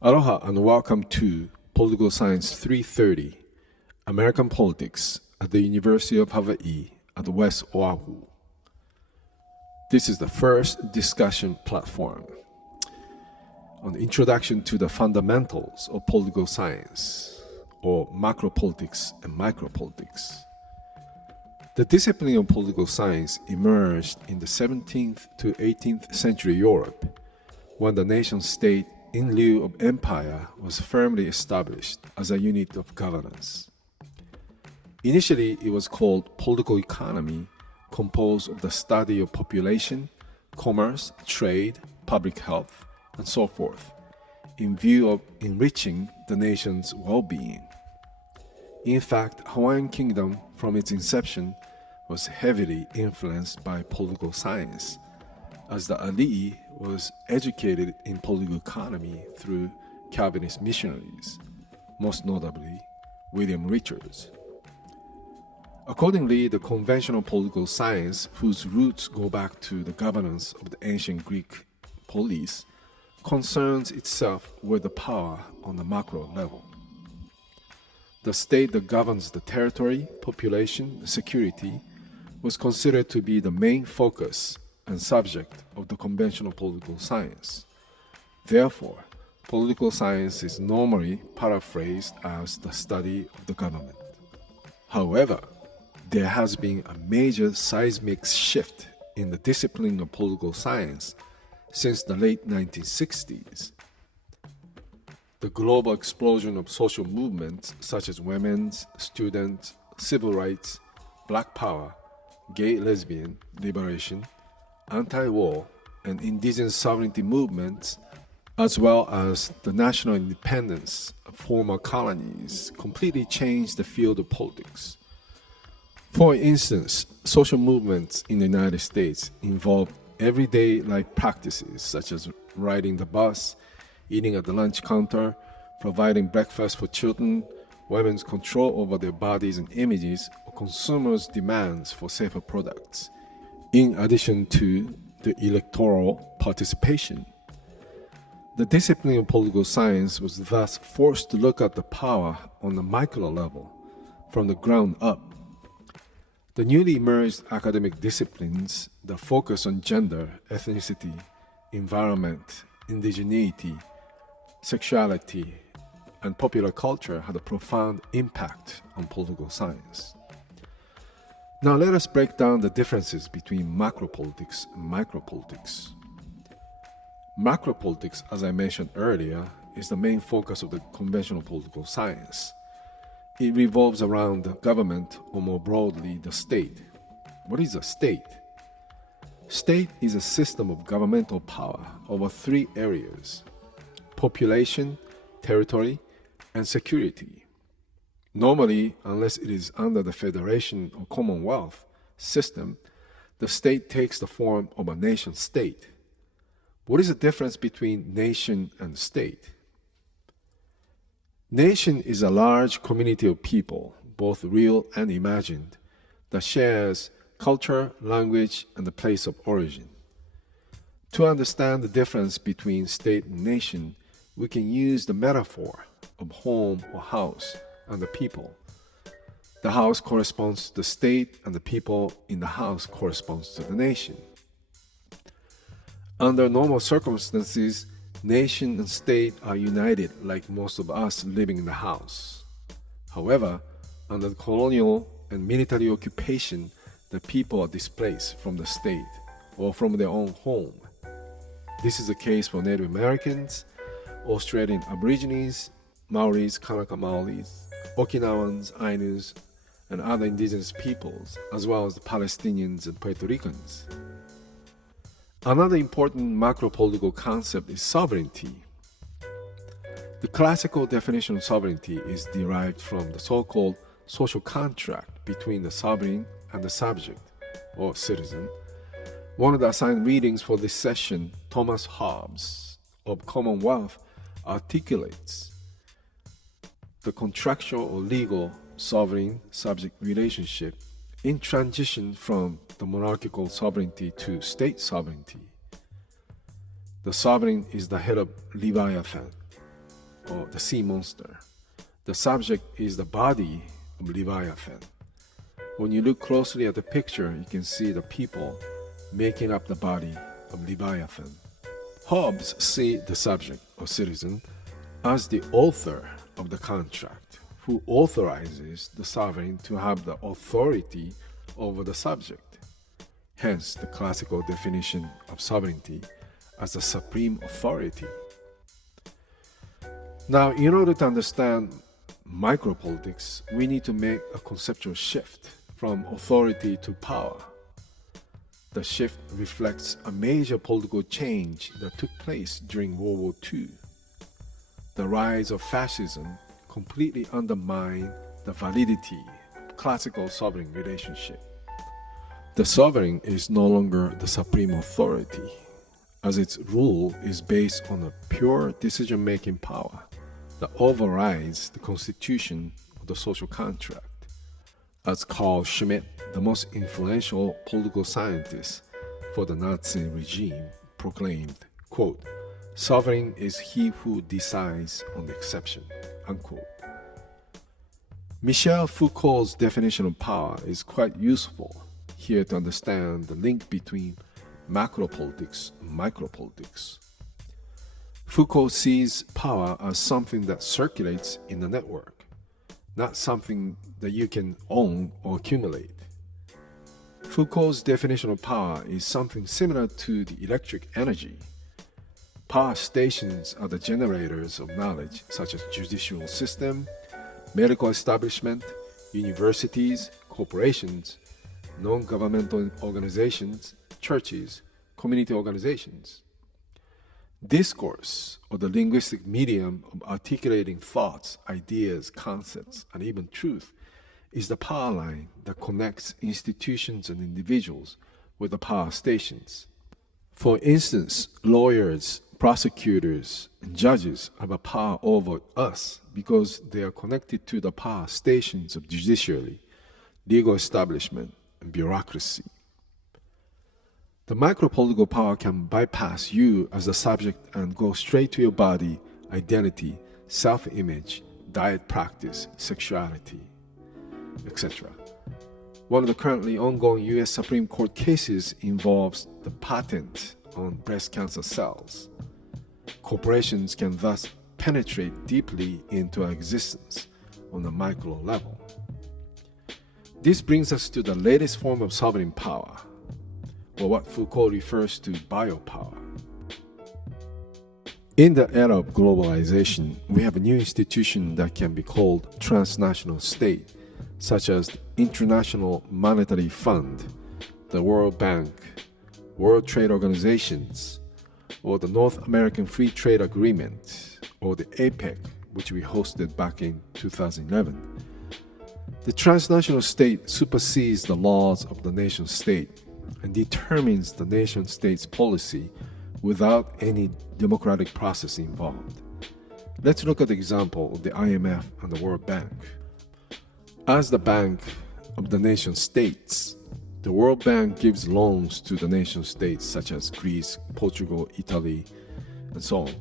Aloha and welcome to Political Science 330, American Politics at the University of Hawaii at West Oahu. This is the first discussion platform on the introduction to the fundamentals of political science, or macropolitics and micropolitics. The discipline of political science emerged in the 17th to 18th century Europe, when the nation-state in lieu of empire was firmly established as a unit of governance. Initially, it was called political economy, composed of the study of population, commerce, trade, public health, and so forth, in view of enriching the nation's well-being. In fact, Hawaiian Kingdom, from its inception, was heavily influenced by political science, as the ali'i was educated in political economy through Calvinist missionaries, most notably William Richards. Accordingly, the conventional political science, whose roots go back to the governance of the ancient Greek polis, concerns itself with the power on the macro level. The state that governs the territory, population, security was considered to be the main focus and subject of the conventional political science. Therefore, political science is normally paraphrased as the study of the government. However, there has been a major seismic shift in the discipline of political science since the late 1960s. The global explosion of social movements such as women's, students, civil rights, black power, gay lesbian liberation, anti-war, and indigenous sovereignty movements, as well as the national independence of former colonies, completely changed the field of politics. For instance, social movements in the United States involve everyday life practices such as riding the bus, eating at the lunch counter, providing breakfast for children, women's control over their bodies and images, or consumers' demands for safer products, in addition to the electoral participation. The discipline of political science was thus forced to look at the power on the micro level, from the ground up. The newly emerged academic disciplines that focus on gender, ethnicity, environment, indigeneity, sexuality, and popular culture had a profound impact on political science. Now let us break down the differences between macropolitics and micropolitics. Macropolitics, as I mentioned earlier, is the main focus of the conventional political science. It revolves around the government, or more broadly, the state. What is a state? State is a system of governmental power over three areas: population, territory, and security. Normally, unless it is under the federation or commonwealth system, the state takes the form of a nation state. What is the difference between nation and state? Nation is a large community of people, both real and imagined, that shares culture, language, and the place of origin. To understand the difference between state and nation, we can use the metaphor of home or house and the people. The house corresponds to the state, and the people in the house corresponds to the nation. Under normal circumstances, nation and state are united like most of us living in the house. However, under colonial and military occupation, the people are displaced from the state or from their own home. This is the case for Native Americans, Australian Aborigines, Maoris, Kanaka Maoris, Okinawans, Ainus, and other indigenous peoples, as well as the Palestinians and Puerto Ricans. Another important macropolitical concept is sovereignty. The classical definition of sovereignty is derived from the so-called social contract between the sovereign and the subject, or citizen. One of the assigned readings for this session, Thomas Hobbes of Commonwealth, articulates the contractual or legal sovereign-subject relationship in transition from the monarchical sovereignty to state sovereignty. The sovereign is the head of Leviathan, or the sea monster. The subject is the body of Leviathan. When you look closely at the picture, you can see the people making up the body of Leviathan. Hobbes sees the subject or citizen as the author of the contract, who authorizes the sovereign to have the authority over the subject. Hence, the classical definition of sovereignty as the supreme authority. Now, in order to understand micropolitics, we need to make a conceptual shift from authority to power. The shift reflects a major political change that took place during World War II. The rise of fascism completely undermined the validity of classical sovereign relationship. The sovereign is no longer the supreme authority, as its rule is based on a pure decision-making power that overrides the constitution of the social contract. As Carl Schmitt, the most influential political scientist for the Nazi regime, proclaimed, quote, "Sovereign is he who decides on the exception," unquote. Michel Foucault's definition of power is quite useful here to understand the link between macropolitics and micropolitics. Foucault sees power as something that circulates in the network, not something that you can own or accumulate. Foucault's definition of power is something similar to the electric energy. Power stations are the generators of knowledge, such as judicial system, medical establishment, universities, corporations, non-governmental organizations, churches, community organizations. Discourse, or the linguistic medium of articulating thoughts, ideas, concepts, and even truth, is the power line that connects institutions and individuals with the power stations. For instance, lawyers, prosecutors, and judges have a power over us because they are connected to the power stations of judiciary, legal establishment, and bureaucracy. The micropolitical power can bypass you as a subject and go straight to your body, identity, self-image, diet practice, sexuality, etc. One of the currently ongoing U.S. Supreme Court cases involves the patent on breast cancer cells. Corporations can thus penetrate deeply into our existence on the micro level. This brings us to the latest form of sovereign power, or what Foucault refers to biopower. In the era of globalization, we have a new institution that can be called transnational state, such as the International Monetary Fund, the World Bank, World Trade Organizations, or the North American Free Trade Agreement, or the APEC, which we hosted back in 2011. The transnational state supersedes the laws of the nation state and determines the nation state's policy without any democratic process involved. Let's look at the example of the IMF and the World Bank. As the bank of the nation states, the World Bank gives loans to the nation states such as Greece, Portugal, Italy, and so on.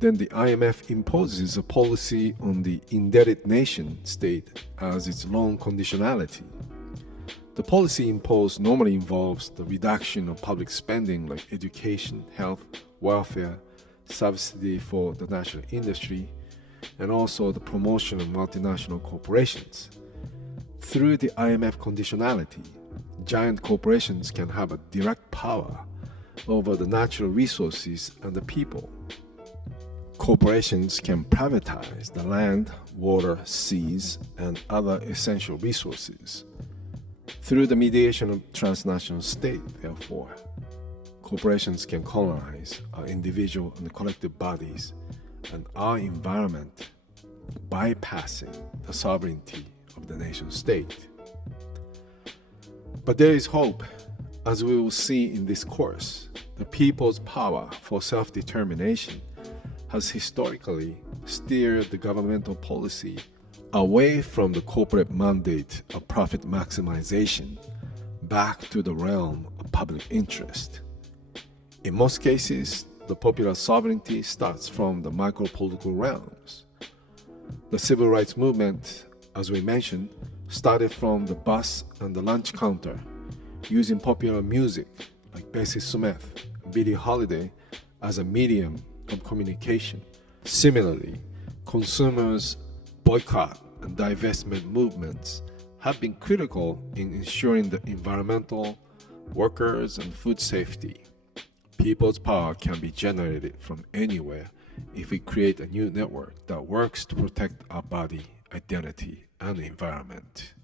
Then the IMF imposes a policy on the indebted nation state as its loan conditionality. The policy imposed normally involves the reduction of public spending like education, health, welfare, subsidy for the national industry, and also the promotion of multinational corporations. Through the IMF conditionality, giant corporations can have a direct power over the natural resources and the people. Corporations can privatize the land, water, seas, and other essential resources. Through the mediation of transnational state, therefore, corporations can colonize our individual and collective bodies and our environment, bypassing the sovereignty of the nation state. But there is hope, as we will see in this course. The people's power for self-determination has historically steered the governmental policy away from the corporate mandate of profit maximization back to the realm of public interest. In most cases, the popular sovereignty starts from the micropolitical realms. The civil rights movement, as we mentioned, started from the bus and the lunch counter, using popular music like Bessie Smith and Billie Holiday as a medium of communication. Similarly, consumers' boycott and divestment movements have been critical in ensuring the environmental, workers, and food safety. People's power can be generated from anywhere if we create a new network that works to protect our body, identity, and environment.